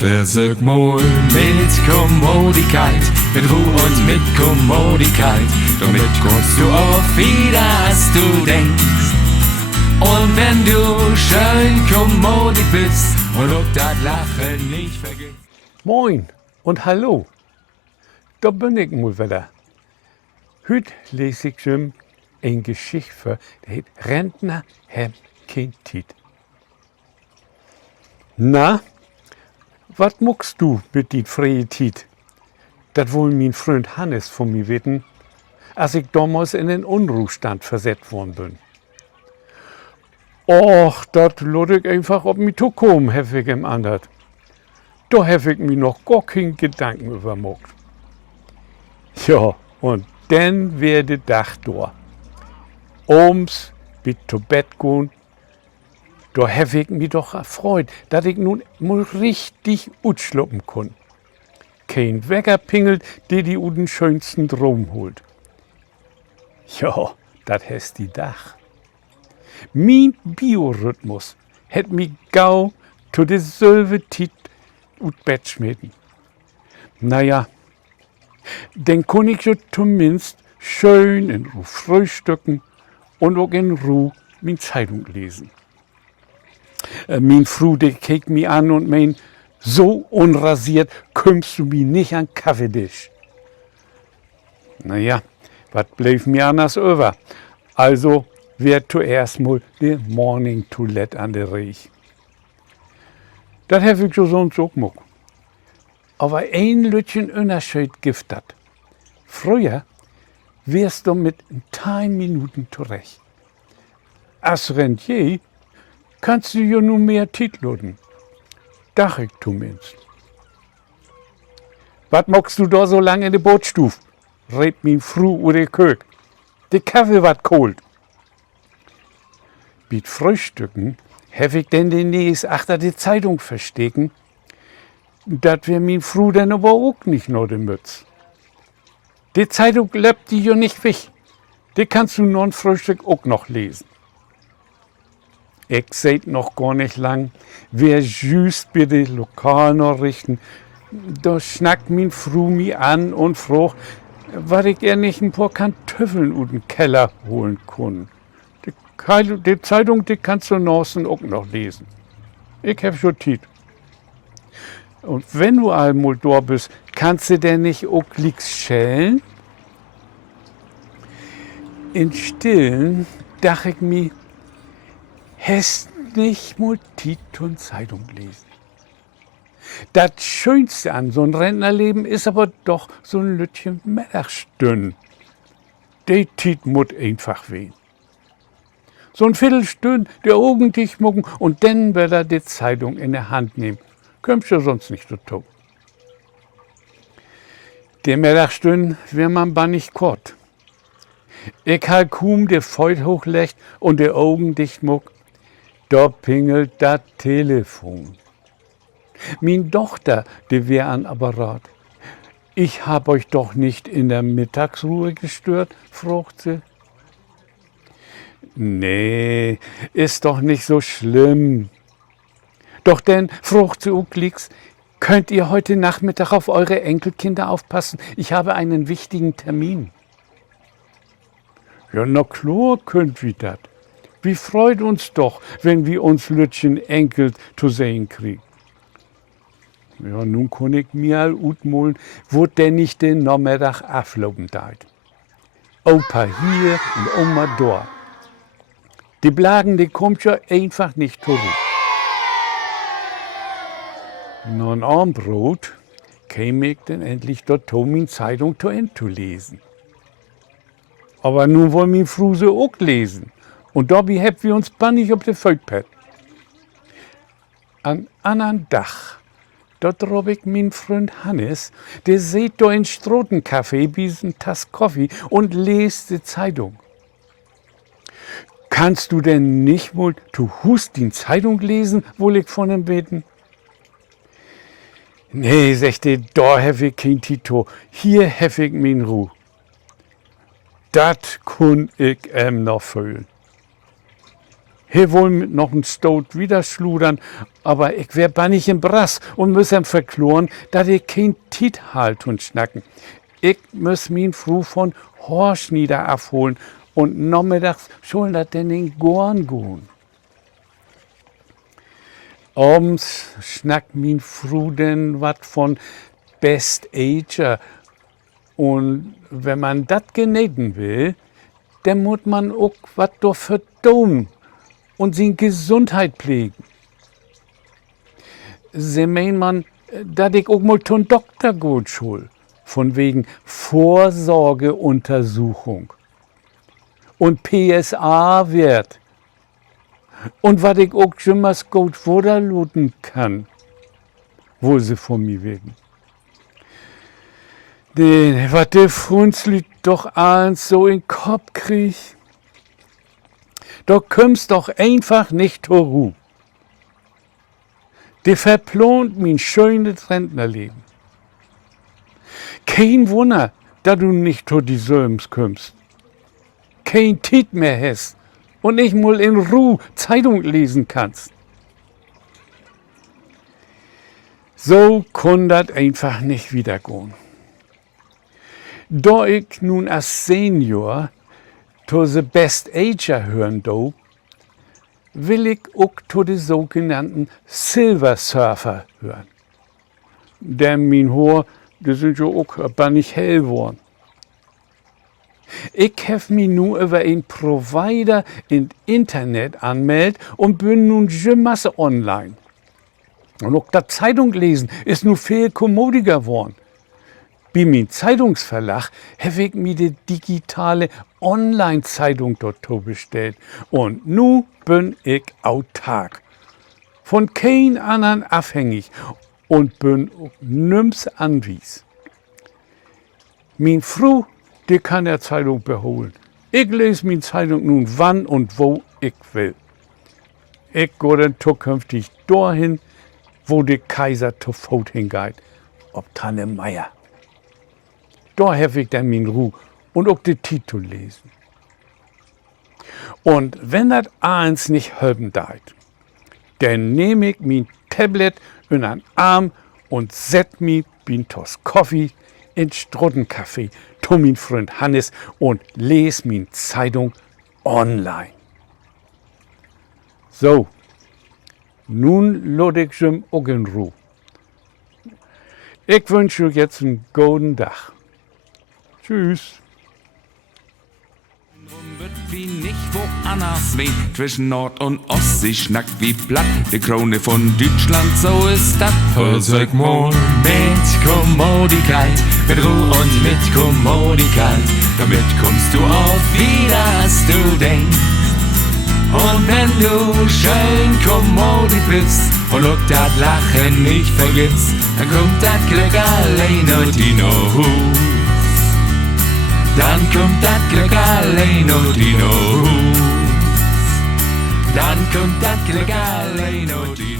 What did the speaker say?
Versög mal mit Kommodigkeit, mit Ruhe und mit Kommodigkeit. Damit kommst du auf wieder, als du denkst. Und wenn du schön kommodig bist und auch das Lachen nicht vergisst. Moin und hallo, da bin ich mal wieder. Heute lese ich schon eine Geschichte für, die heißt Rentner haben kein Tiet. Na, was muckst du mit die freie Tiet? Das wohl mein Freund Hannes von mir wissen, als ich damals in den Unruhestand versetzt worden bin. Och, dat lot ich einfach ob mi to kommen, hef ich ihm andert. Da hef ich mir noch gar keinen Gedanken übermogt. Ja, und dann wär de Dach da. Abends bis zu Bett gehen, da hef ich mich doch erfreut, dass ich nun mal richtig utschluppen kann. Kein Wecker pingelt, der die den schönsten Traum holt. Ja, dat hast die Dach. Mein Biorhythmus hat mich gau zu de selbe Tit ut Bett schmieden. Naja, dann kann ich ja zumindest schön in Ruhe frühstücken und auch in Ruhe min Zeitung lesen. Min Frau, die kickt mich an und meint, so unrasiert kommst du mir nicht an Kaffeetisch. Naja, was bleib mir anders über? Also wird zuerst mal die Morning Toilette an der Reich. Das habe ich schon sonst auch gemacht. Aber ein Lütchen Unterschied gibt das. Früher wärst du mit 10 Minuten zurecht. Als Rentier kannst du ja nur mehr Titloden. Dach ich zumindest. Was machst du da so lange in der Bootstuf? Rebt min Frau oder Kök. Der Kaffee wat kolt. Mit Frühstücken hef ich denn demnächst achter die Zeitung verstecken, dat wär min Frau denn aber auch nicht nur de Mütz. Die Zeitung lebt die ja nicht weg. Die kannst du noch ein Frühstück auch noch lesen. Ich seht noch gar nicht lang, wer just bei den Lokalnachrichten, da schnackt min Frau mi an und fragt, was ich ihr nicht ein paar Kartoffeln aus dem Keller holen kann. Die Zeitung, die kannst du draußen auch noch lesen. Ich hab schon Tiet. Und wenn du einmal da bist, kannst du denn nicht auch nix schellen? In Stillen dach ich mir, hast nicht mal Tiet und Zeitung lesen. Das Schönste an so ein Rentnerleben ist aber doch so ein Lütchen Mittagsstünd. Die Tiet mut einfach wehen. So ein Viertelstünd, die Augen dicht mucken und dann wird er die Zeitung in der Hand nehmen. Kömmst du sonst nicht so tot. Der Mittagsstünd wär man ba nicht kort. Ich halt kaum der Feut hochlegt und die Augen dicht muck, da pingelt das Telefon. Min Tochter, die wär an Apparat. Ich hab euch doch nicht in der Mittagsruhe gestört, fragt sie. Nee, ist doch nicht so schlimm. Doch denn, fragt sie Uglix, könnt ihr heute Nachmittag auf eure Enkelkinder aufpassen? Ich habe einen wichtigen Termin. Ja, na klar könnt wir das. Wie freut uns doch, wenn wir uns Lütchen Enkel zu sehen kriegen. Ja, nun kann ich mir all utmolen, wo denn nicht den Nachmittag afloben deit. Opa hier und Oma dort. Die Blagen, die kommt ja einfach nicht zurück. Nach ein Abendbrot käme ich dann endlich dort min Zeitung zu Ende zu lesen. Aber nun wollen min Fruse auch lesen. Und dabei heb wir uns bannig auf der Feldpad. An anderen Dach, dort rob ich min Freund Hannes, der seht da in Strotencafé bis ein Tass Kaffee und lest die Zeitung. Kannst du denn nicht wohl zu Hus die Zeitung lesen, wohl ich von ihm beten? Nee, sagt er, da hef ich kein Tito, hier hef ich min Ruh. Dat kun ich noch fühlen. He wohl mit noch ein Stot wieder schludern, aber ich wär bannig im Brass und muss ihm verkloren, dass ich kein Tit halt und schnacken. Ich muss min Frau von Horschnieder abholen und nachmittags schon dat denn in Gorn gehen. Abends schnackt min Frau denn wat von Best Ager. Und wenn man dat geneten will, dann muss man auch wat dafür tun und sin Gesundheit pflegen. Sie meinen man, dass ich auch mal zum Doktor gut schul, von wegen Vorsorgeuntersuchung und PSA-Wert und was ich auch schon mal gut vorluten kann, wo sie von mir wegen. Den, was der Funzli doch eins so in den Kopf kriegt, da kommst doch einfach nicht zur Ruhe. Der verplant mein schönes Rentnerleben. Kein Wunder, dass du nicht zu die Söms kommst. Kein Tit mehr hast und nicht mal in Ruhe Zeitung lesen kannst. So kann das einfach nicht wiedergehen. Da ich nun als Senior zu the Best Ager hören do, will ich auch zu den sogenannten Silver Surfer hören. Denn mein Haar, die sind ja auch aber nicht hell geworden. Ich habe mich nun über einen Provider im Internet anmeldet und bin nun jemals online. Und auch das Zeitung lesen ist nun viel kommodiger geworden. Bei meinem Zeitungsverlag habe ich mir die digitale Online-Zeitung dort bestellt. Und nun bin ich autark. Von kein anderen abhängig und bin nimm's anwies. Min Frau, die kann der Zeitung beholen. Ich lese min Zeitung nun wann und wo ich will. Ich gehe dann zukünftig dahin, wo der Kaiser zu Fuß hingeht, ob Tanne Meier. Da habe ich dann min Ruhe und auch die Titel lesen. Und wenn das eins nicht helfen deit, dann nehme ich mein Tablet in den Arm und set mi bin tos Kaffee in Struttencafé zu min Freund Hannes und les min Zeitung online. So, nun lod ich schon auch in Ruhe. Ich wünsche euch jetzt einen guten Tag. Tschüss. Wird wie nicht woanders weh, zwischen Nord- und Ostsee schnackt wie platt, die Krone von Deutschland, so ist das. Versag mal Mit Kommodigkeit, mit Ruhe und mit Kommodigkeit, damit kommst du auf wieder, was du denkst. Und wenn du schön kommodisch bist und auch das Lachen nicht vergisst, dann kommt das Glück allein und die Hus. Dann kommt das Glück allein und die Hus. Dann kommt das Glück allein und die